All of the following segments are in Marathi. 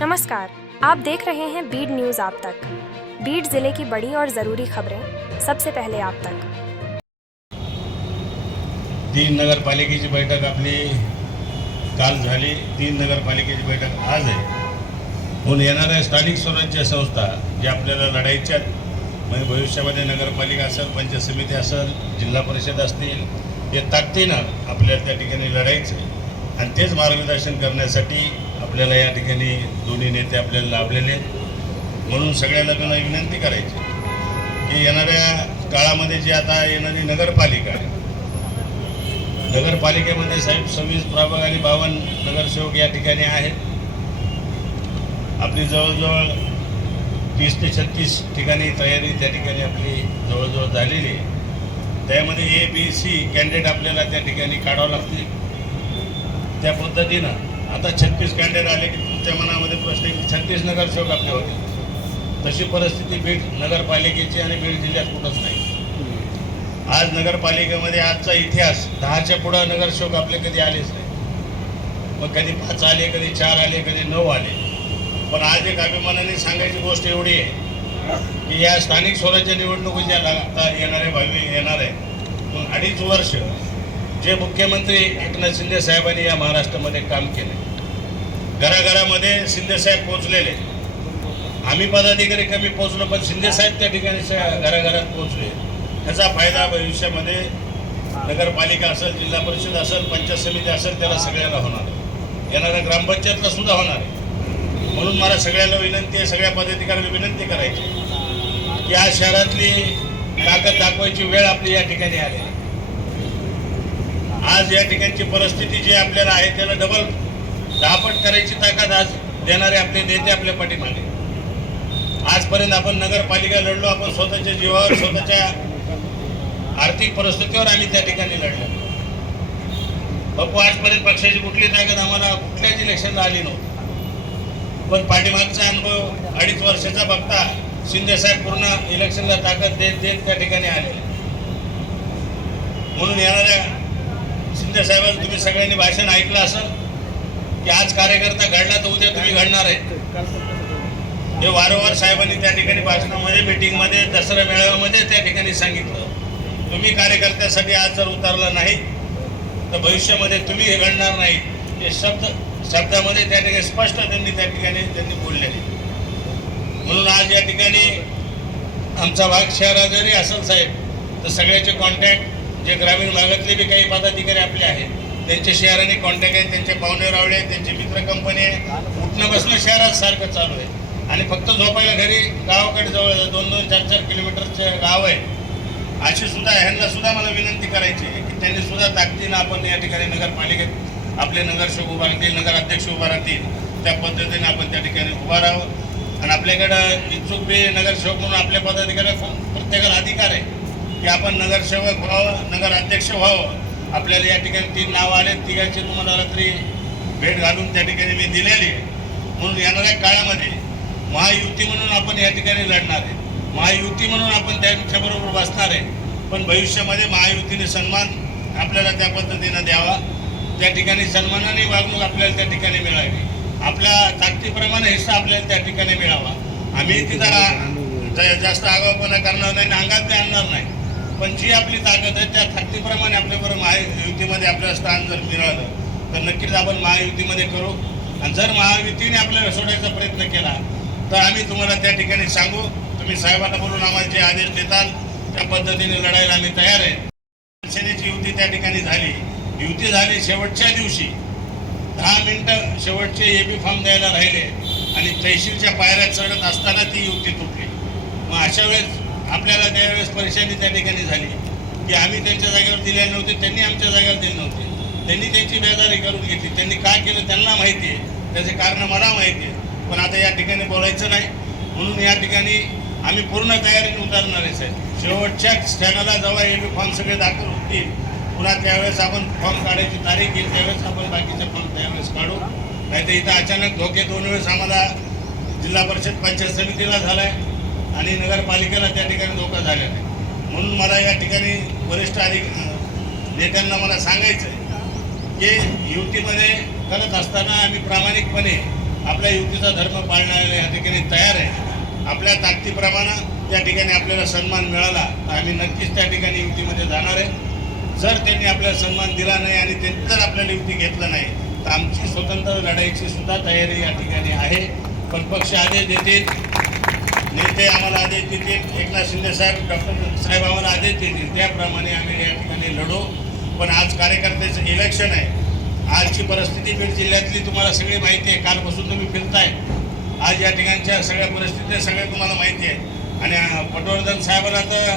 नमस्कार आप देख रहे हैं बीड न्यूज आप तक। बीड जिले की बड़ी और ज़रूरी खबरें सबसे पहले आप तक। तीन नगरपालिकेची बैठक आपली काल झाली तीन नगरपालिकेची बैठक आज आहे. म्हणून येणाऱ्या स्थानिक स्वराज्य संस्था ज्या आपल्याला लढायच्या म्हणजे भविष्यामध्ये नगरपालिका असेल पंचायत समिती असेल जिल्हा परिषद असतील हे ताकदीनं आपल्याला त्या ठिकाणी लढायचं आणि तेच मार्गदर्शन करण्यासाठी आपल्याला या ठिकाणी दोन्ही नेते आपल्याला लाभलेले आहेत. म्हणून सगळ्या लोकांना विनंती करायची की येणाऱ्या काळामध्ये जी आता येणारी नगरपालिका आहे नगरपालिकेमध्ये साहेब सव्वीस प्रभाग आणि बावन्न नगरसेवक या ठिकाणी आहेत. आपली जवळजवळ तीस ते छत्तीस ठिकाणी तयारी त्या ठिकाणी आपली जवळजवळ झालेली आहे. त्यामध्ये ए बी सी कॅन्डिडेट आपल्याला त्या ठिकाणी काढावं लागतील. त्या पद्धतीनं आता छत्तीस कॅन्डिडेट आले की तुमच्या मनामध्ये प्रश्न येईल, छत्तीस नगरसेवक आपले होते तशी परिस्थिती बीड नगरपालिकेची आणि बीड जिल्ह्यात कुठंच नाही. आज नगरपालिकेमध्ये आजचा इतिहास दहाच्या पुढं नगरसेवक आपले कधी आलेच नाही. मग कधी पाच आले कधी चार आले कधी नऊ आले. पण आज एक अभिमानाने सांगायची गोष्ट एवढी आहे की या स्थानिक स्वराज्य निवडणुकी ज्या आता येणारे भावी येणार आहे. पण अडीच वर्ष जे मुख्यमंत्री एकनाथ शिंदे साहेबांनी या महाराष्ट्रामध्ये काम केले. घराघरामध्ये शिंदेसाहेब पोचलेले आम्ही पदाधिकारी कमी पोचलो पण शिंदेसाहेब त्या ठिकाणी घराघरात पोचले त्याचा फायदा भविष्यामध्ये नगरपालिका असेल जिल्हा परिषद असेल पंचायत समिती असेल त्याला सगळ्याला होणार आहे. येणाऱ्या ग्रामपंचायतला सुद्धा होणार आहे. म्हणून मला सगळ्याला विनंती आहे सगळ्या पदाधिकाऱ्यांना विनंती करायची की या शहरातली ताकद दाखवायची वेळ आपली या ठिकाणी आली आहे. आज या ठिकाणची परिस्थिती जी आपल्याला आहे त्याला डबल दहापट करायची ताकद आज देणारे आपले नेते आपल्या पाठीमागे. आजपर्यंत आपण नगरपालिका लढलो आपण स्वतःच्या जीवावर स्वतःच्या आर्थिक परिस्थितीवर आम्ही त्या ठिकाणी लढलो. बापू आजपर्यंत पक्षाची कुठली ताकद आम्हाला कुठल्याच इलेक्शनला आली नव्हती. पण पाठीमागचा अनुभव अडीच वर्षाचा बघता शिंदेसाहेब पूर्ण इलेक्शनला ताकद देत देत त्या ठिकाणी आले म्हणून येणाऱ्या शिंदे साहेबांनी तुम्ही सगळ्यांनी भाषण ऐकलं असं की आज कार्यकर्ता घडला तर उद्या तुम्ही घडणार आहे. हे वारंवार साहेबांनी त्या ठिकाणी भाषणामध्ये मिटिंगमध्ये दसरा मेळाव्यामध्ये त्या ठिकाणी सांगितलं. तुम्ही कार्यकर्त्यासाठी आज जर उतरला नाही तर भविष्यामध्ये तुम्ही हे घडणार नाही. हे शब्द शब्दामध्ये त्या ठिकाणी स्पष्ट त्यांनी त्या ठिकाणी त्यांनी बोललेले. म्हणून आज या ठिकाणी आमचा भाग शहरात जरी असेल साहेब तर सगळ्याचे कॉन्टॅक्ट जे ग्रामीण भागातले बी काही पदाधिकारी आपले आहेत त्यांचे शहराने कॉन्टॅक्ट आहेत त्यांचे पाहुणे रावळे आहेत त्यांची मित्र कंपनी आहे. उठणं बसणं शहरात सारखं चालू आहे. आणि फक्त झोपायला घरी गावाकडे जवळ दोन दोन चार चार किलोमीटरचे गाव आहे. अशी सुद्धा ह्यांना सुद्धा मला विनंती करायची आहे की त्यांनी सुद्धा ताकदीनं आपण या ठिकाणी नगरपालिकेत आपले नगरसेवक उभा राहतील नगराध्यक्ष उभा राहतील. त्या पद्धतीने आपण त्या ठिकाणी उभा राहावं. आणि आपल्याकडं इच्छुक बी नगरसेवक म्हणून आपल्या पदाधिकाऱ्या प्रत्येकाला अधिकार आहे. की आपण नगरसेवक व्हावं नगराध्यक्ष व्हावं. आपल्याला या ठिकाणी तीन नावं आले तिघांची तुम्हाला रात्री भेट घालून त्या ठिकाणी मी दिलेली आहे. म्हणून येणाऱ्या काळामध्ये महायुती म्हणून आपण या ठिकाणी लढणार आहे. महायुती म्हणून आपण त्यांच्याबरोबर बसणार आहे. पण भविष्यामध्ये महायुतीने सन्मान आपल्याला त्या पद्धतीनं द्यावा. त्या ठिकाणी सन्मानाने वागणूक आपल्याला त्या ठिकाणी मिळावी. आपल्या ताकदीप्रमाणे हिस्सा आपल्याला त्या ठिकाणी मिळावा. आम्ही तिथं जास्त आगाऊपणा करणार नाही आणि अंगात आणणार नाही. पण जी आपली ताकद आहे त्या ताकदीप्रमाणे आपल्याबरोबर महायुतीमध्ये आपल्याला स्थान जर मिळालं तर नक्कीच आपण महायुतीमध्ये करू. आणि जर महायुतीने आपल्याला सोडायचा प्रयत्न केला तर आम्ही तुम्हाला त्या ठिकाणी सांगू. तुम्ही साहेबांना बोलून आम्हाला जे आदेश देताल त्या पद्धतीने लढायला आम्ही तयार आहे. शिवसेनेची युती त्या ठिकाणी झाली. युती झाली शेवटच्या दिवशी. दहा मिनटं शेवटचे ए बी फॉर्म द्यायला राहिले आणि तहसीलच्या पायऱ्या चढत असताना ती युती तुटली. मग अशा वेळेस आपल्याला त्यावेळेस परेशानी त्या ठिकाणी झाली. की आम्ही त्यांच्या जागेवर दिले नव्हते त्यांनी आमच्या जागेवर दिले नव्हते. त्यांनी त्यांची बेजारी करून घेतली. त्यांनी काय केलं त्यांना माहिती आहे. त्याचे कारण मला माहिती आहे. पण आता या ठिकाणी बोलायचं नाही. म्हणून या ठिकाणी आम्ही पूर्ण तयारीने उतरणार आहे साहेब. शेवटच्या स्टॅनला जेव्हा ए बी फॉर्म सगळे दाखल होतील पुन्हा त्यावेळेस आपण फॉर्म काढायची तारीख येईल त्यावेळेस आपण बाकीचे फॉर्म त्यावेळेस काढू. नाही तर इथं अचानक धोके दोन वेळेस आम्हाला जिल्हा परिषद पंचायत समितीला झाला आहे आणि नगरपालिकेला त्या ठिकाणी धोका झालेला आहे. म्हणून मला या ठिकाणी वरिष्ठ अधिक नेत्यांना मला सांगायचं आहे की युतीमध्ये करत असताना आम्ही प्रामाणिकपणे आपल्या युतीचा धर्म पाळण्याला या ठिकाणी तयार आहे. आपल्या ताकदीप्रमाणे त्या ठिकाणी आपल्याला सन्मान मिळाला तर आम्ही नक्कीच त्या ठिकाणी युतीमध्ये जाणार आहे. जर त्यांनी आपल्याला सन्मान दिला नाही आणि त्यांनी जर आपल्याला युती घेतला नाही तर आमची स्वतंत्र लढाईची सुद्धा तयारी या ठिकाणी आहे. पण पक्ष आदेश देतील. नेते आम्हाला आदेश देतील. एकनाथ शिंदे साहेब डॉक्टर साहेब आम्हाला आदेश देतील. त्याप्रमाणे आम्ही या ठिकाणी लढू. पण आज कार्यकर्त्याचं इलेक्शन आहे. आजची परिस्थिती बीड जिल्ह्यातली तुम्हाला सगळी माहिती आहे. कालपासून तुम्ही फिरताय. आज या ठिकाणच्या सगळ्या परिस्थिती सगळ्या तुम्हाला माहिती आहे आणि पटवर्धन साहेबांना तर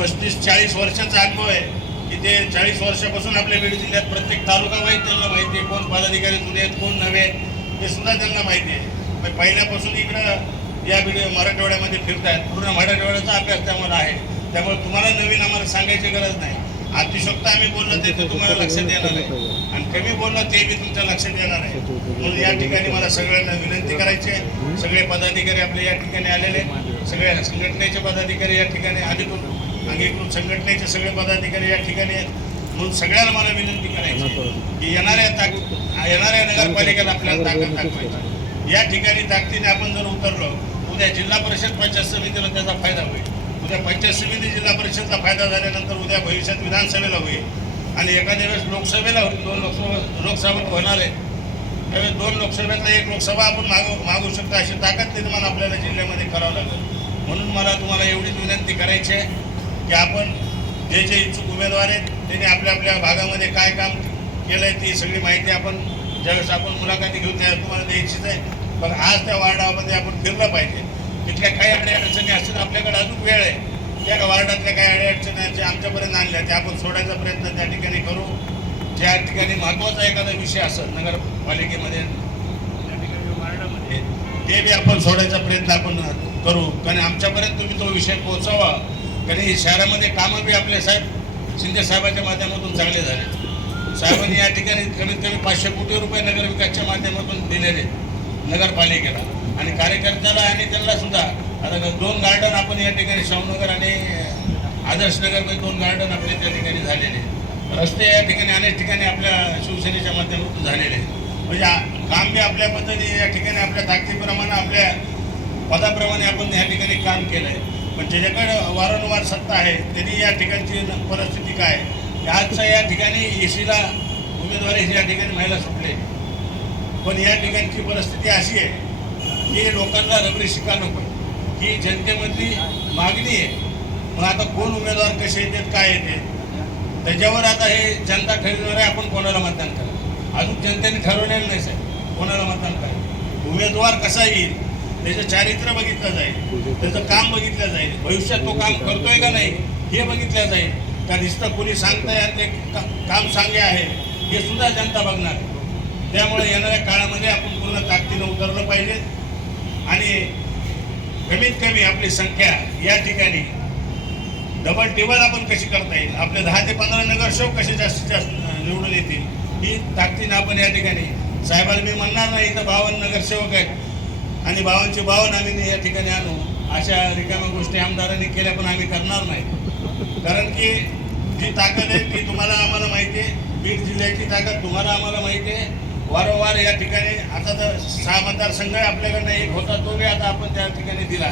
पस्तीस चाळीस वर्षाचा अनुभव आहे. की ते चाळीस वर्षापासून आपल्या बीड जिल्ह्यात प्रत्येक तालुका माहीत त्यांना माहिती आहे. कोण पदाधिकारी जुने आहेत कोण नवे आहेत हे सुद्धा त्यांना माहिती आहे. पहिल्यापासून इकडं या व्हिडिओ मराठवाड्यामध्ये फिरतायत. पूर्ण मराठवाड्याचा अभ्यास त्यामुळे आहे. त्यामुळे तुम्हाला नवीन आम्हाला सांगायची गरज नाही. अतिशोक्ता आम्ही बोललो ते तर तुम्हाला लक्षात येणार आहे आणि कमी बोललो ते बी तुमच्या लक्षात येणार आहे म्हणून या ठिकाणी मला सगळ्यांना विनंती करायची आहे. सगळे पदाधिकारी आपले या ठिकाणी आलेले सगळ्या संघटनेचे पदाधिकारी या ठिकाणी अधिकृत अंगीकृत संघटनेचे सगळे पदाधिकारी या ठिकाणी आहेत. म्हणून सगळ्याला मला विनंती करायची की येणाऱ्या ताक येणाऱ्या नगरपालिकेला आपल्याला ताकद दाखवायची या ठिकाणी ताकदीने आपण जर उतरलो उद्या जिल्हा परिषद पंचायत समितीला त्याचा फायदा होईल. उद्या पंचायत समिती जिल्हा परिषदचा फायदा झाल्यानंतर उद्या भविष्यात विधानसभेला होईल. आणि एखाद्या वेळेस लोकसभेला होईल दोन लोकसभा लोकसभा होणार आहे. त्यावेळेस दोन लोकसभेतला एक लोकसभा आपण मागू मागू शकतो अशी ताकद निर्माण आपल्याला जिल्ह्यामध्ये करावं लागेल. म्हणून मला तुम्हाला एवढीच विनंती करायची आहे की आपण जे जे इच्छुक उमेदवार आहेत त्यांनी आपल्या आपल्या भागामध्ये काय काम केलं आहे ती सगळी माहिती आपण ज्यावेळेस आपण मुलाखती घेऊ त्या तुम्हाला द्यायचीच आहे. पण आज त्या वार्डामध्ये आपण फिरलं पाहिजे. तिथल्या काही अडचणी असतील आपल्याकडे अजून वेळ आहे. त्या वार्डातल्या काही अडचणी आहेत, आमच्यापर्यंत आणल्या त्या आपण सोडायचा प्रयत्न त्या ठिकाणी करू. ज्या ठिकाणी महत्त्वाचा एखादा विषय असेल नगरपालिकेमध्ये त्या ठिकाणी वार्डामध्ये ते बी आपण सोडायचा प्रयत्न आपण करू. कारण आमच्यापर्यंत तुम्ही तो विषय पोहोचावा. कारण शहरामध्ये कामं बी आपले साहेब शिंदे साहेबांच्या माध्यमातून चांगले झाले. साहेबांनी या ठिकाणी कमीत कमी पाचशे कोटी रुपये नगरविकासच्या माध्यमातून दिलेले. नगरपालिकेला आणि कार्यकर्त्याला आणि त्यांना सुद्धा. आता दोन गार्डन आपण या ठिकाणी शाहूनगर आणि आदर्श नगरमध्ये दोन गार्डन आपले त्या ठिकाणी झालेले रस्ते या ठिकाणी अनेक ठिकाणी आपल्या शिवसेनेच्या माध्यमातून झालेले म्हणजे काम बी आपल्या पद्धतीने या ठिकाणी आपल्या ताकदीप्रमाणे आपल्या पदाप्रमाणे आपण या ठिकाणी काम केलं आहे पण ज्याच्याकडे वारंवार सत्ता आहे त्यांनी या ठिकाणची परिस्थिती काय आहे? आजच्या या ठिकाणी एसीला उमेदवारी या ठिकाणी महिला सुटले. पण या ठिकाणची परिस्थिती अशी आहे की लोकांना रबरी शिका नको. ही जनतेमधली मागणी आहे. मग आता कोण उमेदवार कसे येतात काय येते? त्याच्यावर आता हे जनता ठरविणार आहे आपण कोणाला मतदान करा अजून जनतेने ठरवलेलं नाही साहेब. कोणाला मतदान करा उमेदवार कसा येईल? त्याचं चारित्र्य बघितलं जाईल. त्याचं काम बघितलं जाईल. भविष्यात तो काम करतोय का नाही हे बघितलं जाईल. का नुसतं कोणी सांगताय यार ते का- काम सांगे आहे हे सुद्धा जनता बघणार. आहे त्यामुळे येणाऱ्या काळामध्ये आपण पूर्ण ताकदीनं उतरलं पाहिजे. आणि कमीत कमी आपली संख्या या ठिकाणी डबल टेबल आपण कशी करता येईल? आपले दहा ते पंधरा नगरसेवक कसे जास्तीत जास्त निवडून येतील? ही ताकदीनं आपण या ठिकाणी साहेबाला मी म्हणणार नाही इथं बावन्न नगरसेवक आहेत. आणि बावनचे बावन्न आम्ही या ठिकाणी आणू. अशा रिकाम्या गोष्टी आमदारांनी केल्या पण आम्ही करणार नाही. कारण की जी ताकद आहे ती तुम्हाला आम्हाला माहिती आहे. बीड जिल्ह्याची ताकद तुम्हाला आम्हाला माहिती आहे. वारंवार या ठिकाणी आता तर सहा मतदारसंघ आपल्याकडनं एक होता तो बी आता आपण त्या ठिकाणी दिला.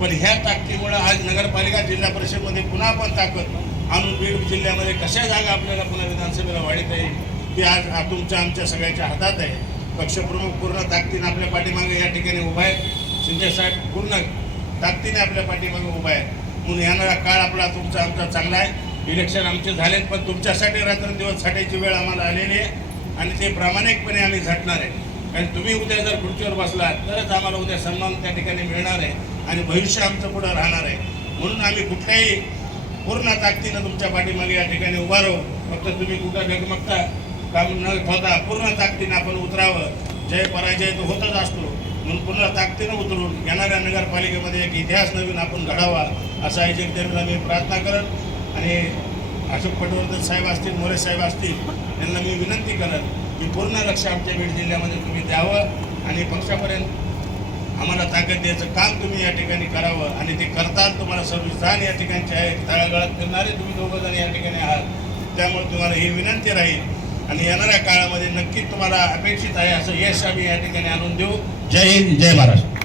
पण ह्या ताकदीमुळं आज नगरपालिका जिल्हा परिषदमध्ये पुन्हा पण ताकद आणून बीड जिल्ह्यामध्ये कशा जागा आपल्याला पुन्हा विधानसभेला वाढीत येईल ते आज तुमच्या आमच्या सगळ्याच्या हातात आहे. पक्षप्रमुख पूर्ण ताकदीने आपल्या पाठीमागे या ठिकाणी उभा आहे शिंदे साहेब पूर्ण ताकदीने आपल्या पाठीमागे उभा आहे म्हणून येणारा काळ आपला तुमचा आमचा चांगला आहे. इलेक्शन आमचे झालेत पण तुमच्यासाठी रात्रंदिवस साठायची वेळ आम्हाला आलेली आहे. आणि ते प्रामाणिकपणे आम्ही झटणार आहे. कारण तुम्ही उद्या जर खुर्चीवर बसलात तरच आम्हाला उद्या सन्मान त्या ठिकाणी मिळणार आहे आणि भविष्य आमचं पुढं राहणार आहे. म्हणून आम्ही कुठल्याही पूर्ण ताकदीनं तुमच्या पाठीमागे या ठिकाणी उभा राहू. फक्त तुम्ही कुठं डगमगता काम न ठेवता पूर्ण ताकदीनं आपण उतरावं. जय पराजय तो होतच असतो. म्हणून पूर्ण ताकदीनं उतरून येणाऱ्या नगरपालिकेमध्ये एक इतिहास नवीन आपण घडावा असा जगदेवीला मी प्रार्थना करत आणि अशोक पटवर्धन साहेब असतील मोरे साहेब असतील यांना मी विनंती करत की पूर्ण लक्ष आमच्या बीड जिल्ह्यामध्ये तुम्ही द्यावं आणि पक्षापर्यंत आम्हाला ताकद द्यायचं काम तुम्ही या ठिकाणी करावं आणि ते करतात तुम्हाला सर्विसान या ठिकाणचे आहे तळागाळात फिरणारे तुम्ही दोघं जण या ठिकाणी आहात. त्यामुळे तुम्हाला ही विनंती राहील. आणि येणाऱ्या काळामध्ये नक्कीच तुम्हाला अपेक्षित आहे असं यश आम्ही या ठिकाणी आणून देऊ. जय हिंद जय महाराष्ट्र.